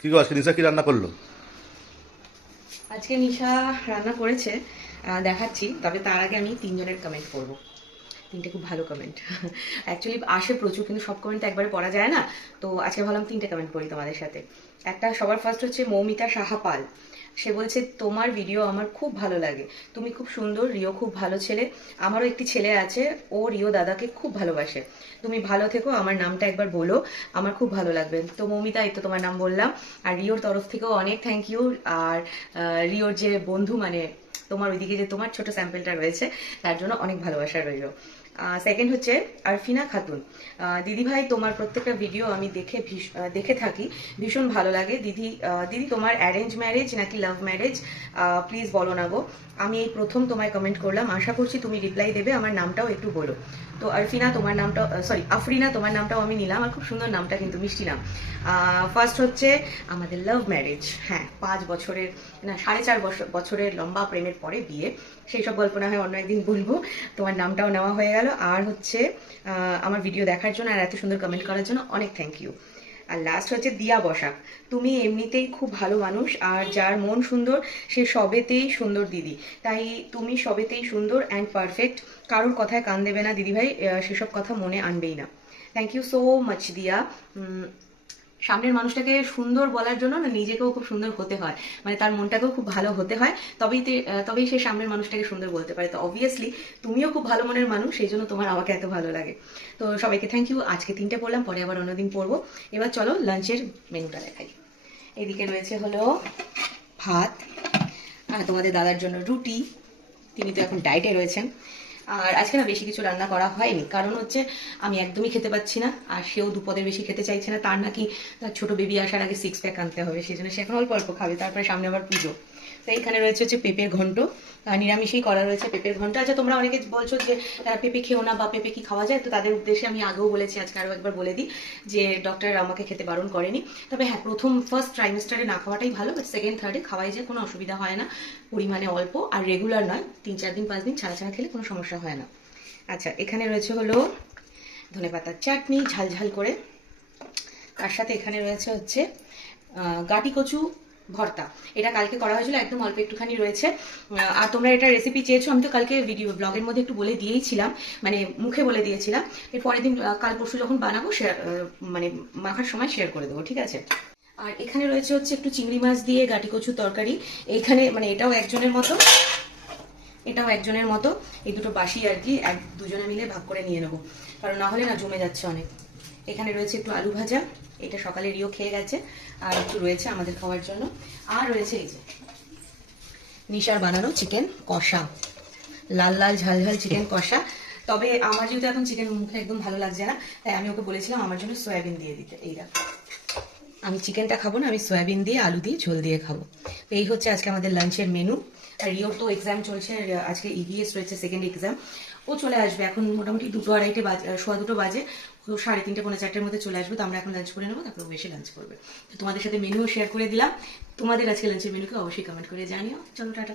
কি গো, আজকে নিশা কি রান্না করল? আজকে নিশা রান্না করেছে দেখাচ্ছি, তবে তার আগে আমি তিনজনের কমেন্ট করব। তিনটে খুব ভালো কমেন্ট অ্যাকচুয়ালি আসে প্রচুর, কিন্তু সব কমেন্ট একবারে পড়া যায় না। তো আজকে ভাবলাম তিনটে কমেন্ট করি তোমাদের সাথে। একটা সবার ফার্স্ট হচ্ছে মৌমিতা সাহা পাল। সে বলছে, তোমার ভিডিও আমার খুব ভালো লাগে। তুমি খুব সুন্দর, রিও খুব ভালো ছেলে। আমারও একটি ছেলে আছে, ও রিও দাদাকে খুব ভালোবাসে। তুমি ভালো থেকো, আমার নামটা একবার বলো, আমার খুব ভালো লাগবে। তো মৌমিতা, এই তো তোমার নাম বললাম। আর রিওর তরফ থেকেও অনেক থ্যাংক ইউ আর রিওর যে বন্ধু মানে তোমার ওইদিকে যে তোমার ছোট স্যাম্পেলটা রয়েছে, তার জন্য অনেক ভালোবাসা রইল। সেকেন্ড হচ্ছে আরফিনা খাতুন। দিদি ভাই তোমার প্রত্যেকটা ভিডিও আমি দেখে দেখে থাকি। ভীষণ ভালো লাগে। দিদি দিদি, তোমার অ্যারেঞ্জ ম্যারেজ নাকি লাভ ম্যারেজ প্লিজ বলো না গো। আমি এই প্রথম তোমায় কমেন্ট করলাম। আশা করছি তুমি রিপ্লাই দেবে। আমার নামটাও একটু বলো। তো আরফিনা তোমার নামটা সরি আফরিনা তোমার নামটাও আমি নিলাম, আর খুব সুন্দর নামটা কিন্তু মিষ্টি নাম। ফার্স্ট হচ্ছে আমাদের লাভ ম্যারেজ হ্যাঁ পাঁচ বছরের, না, সাড়ে চার বছর, বছরের লম্বা প্রেমের পরে বিয়ে। সেই সব গল্প না হয় অন্য একদিন বলব। তোমার নামটাও নেওয়া হয়ে গেল। আর হচ্ছে আমার ভিডিও দেখার জন্য আর এত সুন্দর কমেন্ট করার জন্য অনেক থ্যাংক ইউ আর লাস্ট হচ্ছে দিয়া বসাক। তুমি এমনিতেই খুব ভালো মানুষ, আর যার মন সুন্দর, সে সবেতেই সুন্দর দিদি। তাই তুমি সবেতেই সুন্দর অ্যান্ড পারফেক্ট কারোর কথায় কান দেবে না দিদিভাই সেসব কথা মনে আনবেই না। থ্যাংক ইউ সো মাচ দিয়া। সামনের মানুষটাকে সুন্দর বলার জন্য না নিজেকেও খুব সুন্দর হতে হয়। মানে তার মনটাকেও খুব ভালো হতে হয়। তবেই তবেই সে সামনের মানুষটাকে সুন্দর বলতে পারে। তো অবভিয়াসলি তুমিও খুব ভালো মনের মানুষ, সেই জন্য তোমার আমাকে এত ভালো লাগে। তো সবাইকে থ্যাংক ইউ আজকে তিনটে পড়লাম, পরে আবার অন্যদিন পড়ব। এবার চলো লাঞ্চের মেনুটা দেখাই। এদিকে রয়েছে হলো ভাত, আর তোমাদের দাদার জন্য রুটি। তিনি তো এখন ডায়েটে রয়েছেন। আর আজকে না বেশি কিছু রান্না করা হয়নি। কারণ হচ্ছে আমি একদমই খেতে পাচ্ছি না, আর সেও দুপদের বেশি খেতে চাইছে না। তার নাকি তার ছোট বেবি আসার আগে সিক্স প্যাক আনতে হবে, সেই জন্য সে এখন অল্প অল্প খাবে। তারপরে সামনে আবার পুজো। তো এইখানে রয়েছে হচ্ছে পেঁপের ঘন্ট। নিরামিষেই করা রয়েছে পেঁপের ঘন্ট। আচ্ছা তোমরা অনেকে বলছো যে পেঁপে খেও না বা পেঁপে কি খাওয়া যায়? তো তাদের উদ্দেশ্যে আমি আগেও বলেছি, আজকে আরও একবার বলে দিই যে ডক্টর আমাকে খেতে বারণ করেনি। তবে হ্যাঁ প্রথম ফার্স্ট ট্রাইমেস্টারে না খাওয়াটাই ভালো বাট সেকেন্ড থার্ডে খাওয়াই যায়, কোনো অসুবিধা হয় না। পরিমাণে অল্প, আর রেগুলার নয়। তিন, চার দিন, পাঁচ দিন ছাড়া ছাড়া খেলে কোনো সমস্যা হয় না। আচ্ছা এখানে রয়েছে হলো ধনেপাতার চাটনি, ঝাল ঝাল করে। তার সাথে এখানে রয়েছে হচ্ছে গাটি কচু ভর্তা। এটা কালকে করা হয়েছিল, একদম অল্প একটুখানি রয়েছে। আর তোমরা এটা রেসিপি চেয়েছো, আমি তো কালকে ভিডিও ব্লগের মধ্যে একটু বলে দিয়েইছিলাম মানে মুখে বলে দিয়েছিলাম। এর পরের দিন কাল পরশু যখন বানাবো শেয়ার মানে মাখার সময় শেয়ার করে দেবো, ঠিক আছে? আর এখানে রয়েছে হচ্ছে একটু চিংড়ি মাছ দিয়ে গাটি কচু তরকারি। এইখানে মানে এটাও একজনের মতো। এটাও একজনের মতো, এই দুটো বাসি আর কি এক দুজনে মিলে ভাগ করে নিয়ে নেব। কারণ না হলে না জমে যাচ্ছে অনেক। এখানে রয়েছে একটু আলু ভাজা, এটা সকালে রিও খেয়ে গেছে, আর একটু রয়েছে আমাদের খাওয়ার জন্য। আর রয়েছে এই যে নিশার বানানো চিকেন কষা। লাল লাল ঝাল ঝাল চিকেন কষা। তবে আমার যেহেতু এখন চিকেন মুখে একদম ভালো লাগছে না, তাই আমি ওকে বলেছিলাম আমার জন্য সয়াবিন দিয়ে দিতে। এই দেখো। আমি চিকেনটা খাব না, আমি সয়াবিন দিয়ে, আলু দিয়ে, ঝোল দিয়ে খাব। এই হচ্ছে আজকে আমাদের লাঞ্চের মেনু রিওর তো এক্সাম চলছে আজকে ইভিএস রয়েছে সেকেন্ড এক্সাম ও চলে আসবে এখন মোটামুটি দুটো আড়াইটে বাজে সোয়া দুটো বাজে। ও সাড়ে তিনটে পনেরো চারটের মধ্যে চলে আসবে। তো আমরা এখন লাঞ্চ করে নেব, তারপর ও এসে লাঞ্চ করবে। তো তোমাদের সাথে মেনুও শেয়ার করে দিলাম। তোমাদের আজকে লাঞ্চের মেনুকে অবশ্যই কমেন্ট করে জানিও। চলো, টাটা।